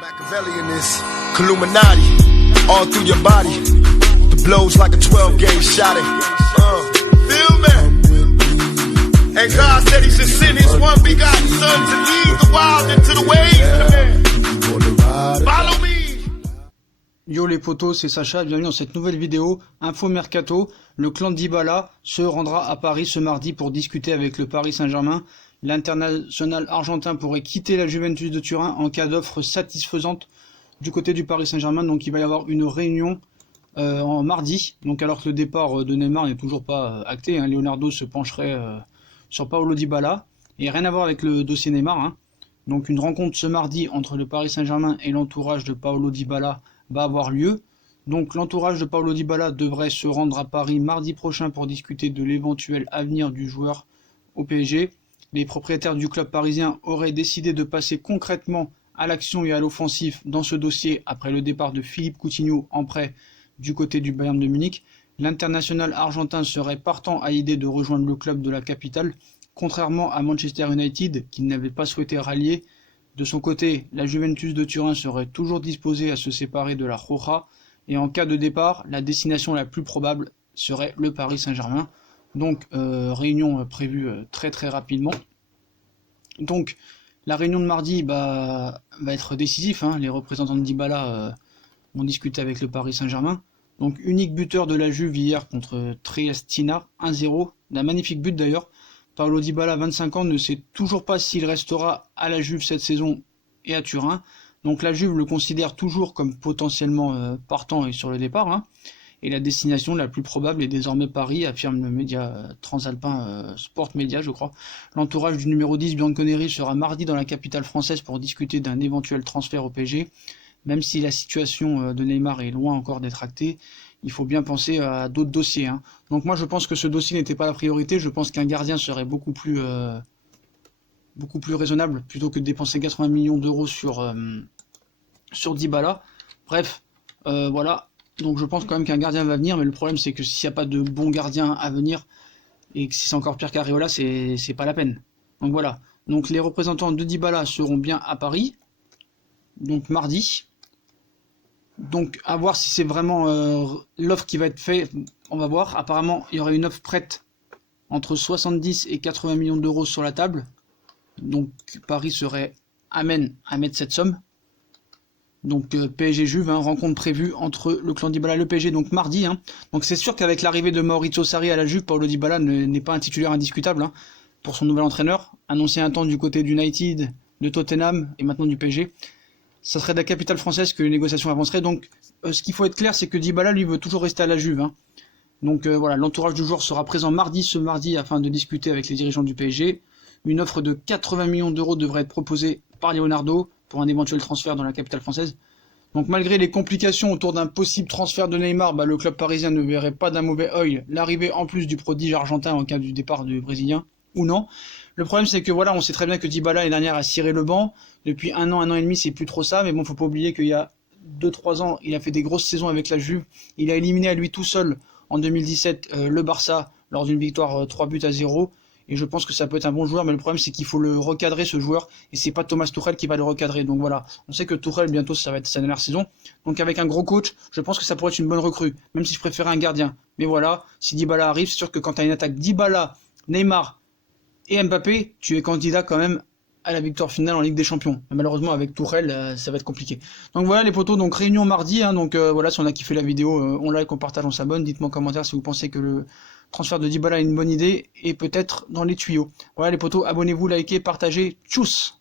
Machiavelli in this, Illuminati, all through your body. The blows like a 12-gauge shot. Feel me? And God said He should send His one begotten Son to lead the wild into the ways of the man. Follow me. Yo les potos, c'est Sacha, bienvenue dans cette nouvelle vidéo Info Mercato. Le clan Dybala se rendra à Paris ce mardi pour discuter avec le Paris Saint-Germain. L'international argentin pourrait quitter la Juventus de Turin en cas d'offre satisfaisante du côté du Paris Saint-Germain. Donc il va y avoir une réunion en mardi, donc alors que le départ de Neymar n'est toujours pas acté, Leonardo se pencherait sur Paulo Dybala, et rien à voir avec le dossier Neymar. Donc une rencontre ce mardi entre le Paris Saint-Germain et l'entourage de Paulo Dybala va avoir lieu. Donc l'entourage de Paulo Dybala devrait se rendre à Paris mardi prochain pour discuter de l'éventuel avenir du joueur au PSG. Les propriétaires du club parisien auraient décidé de passer concrètement à l'action et à l'offensif dans ce dossier après le départ de Philippe Coutinho en prêt du côté du Bayern de Munich. L'international argentin serait partant à l'idée de rejoindre le club de la capitale, contrairement à Manchester United qui n'avait pas souhaité rallier. De son côté, la Juventus de Turin serait toujours disposée à se séparer de la Roja, et en cas de départ, la destination la plus probable serait le Paris Saint-Germain. Donc réunion prévue très rapidement. Donc la réunion de mardi va être décisif. Les représentants de Dybala vont discuter avec le Paris Saint-Germain. Donc unique buteur de la Juve hier contre Triestina, 1-0, d'un magnifique but d'ailleurs. Paulo Dybala, 25 ans, ne sait toujours pas s'il restera à la Juve cette saison et à Turin. Donc la Juve le considère toujours comme potentiellement partant et sur le départ. Et la destination la plus probable est désormais Paris, affirme le média transalpin Sport Media, je crois. L'entourage du numéro 10, Bianconeri, sera mardi dans la capitale française pour discuter d'un éventuel transfert au PSG. Même si la situation de Neymar est loin encore d'être actée, il faut bien penser à d'autres dossiers. Donc moi je pense que ce dossier n'était pas la priorité. Je pense qu'un gardien serait beaucoup plus raisonnable plutôt que de dépenser 80 millions d'euros sur Dybala. Bref, voilà. Donc je pense quand même qu'un gardien va venir, mais le problème c'est que s'il n'y a pas de bon gardien à venir, et que si c'est encore pire qu'Areola, c'est pas la peine. Donc voilà. Donc les représentants de Dybala seront bien à Paris, donc mardi. Donc à voir si c'est vraiment l'offre qui va être faite, on va voir. Apparemment il y aurait une offre prête entre 70 et 80 millions d'euros sur la table. Donc Paris serait amène à mettre cette somme. Donc PSG Juve, rencontre prévue entre le clan Dybala et le PSG, donc mardi. Donc c'est sûr qu'avec l'arrivée de Maurizio Sarri à la Juve, Paulo Dybala n'est pas un titulaire indiscutable pour son nouvel entraîneur, annoncé un temps du côté d'United, de Tottenham et maintenant du PSG. Ça serait de la capitale française que les négociations avanceraient. Donc ce qu'il faut être clair, c'est que Dybala lui veut toujours rester à la Juve. Donc voilà, l'entourage du joueur sera présent ce mardi afin de discuter avec les dirigeants du PSG. Une offre de 80 millions d'euros devrait être proposée par Leonardo pour un éventuel transfert dans la capitale française. Donc malgré les complications autour d'un possible transfert de Neymar, le club parisien ne verrait pas d'un mauvais œil l'arrivée en plus du prodige argentin en cas du départ du Brésilien, ou non. Le problème c'est que voilà, on sait très bien que Dybala l'année dernière a ciré le banc. Depuis un an et demi, c'est plus trop ça, mais bon, faut pas oublier qu'il y a 2-3 ans, il a fait des grosses saisons avec la Juve. Il a éliminé à lui tout seul en 2017 le Barça lors d'une victoire 3-0. Et je pense que ça peut être un bon joueur, mais le problème c'est qu'il faut le recadrer ce joueur, et c'est pas Thomas Tuchel qui va le recadrer. Donc voilà, on sait que Tuchel bientôt ça va être sa dernière saison, donc avec un gros coach, je pense que ça pourrait être une bonne recrue, même si je préférais un gardien. Mais voilà, si Dybala arrive, c'est sûr que quand tu as une attaque Dybala, Neymar et Mbappé, tu es candidat quand même à la victoire finale en Ligue des Champions. Mais malheureusement avec Tuchel, ça va être compliqué. Donc voilà les potos, donc réunion mardi, donc voilà, si on a kiffé la vidéo, on like, on partage, on s'abonne, dites-moi en commentaire si vous pensez que le transfert de Dybala est une bonne idée et peut-être dans les tuyaux. Voilà les potos, abonnez-vous, likez, partagez, tchuss.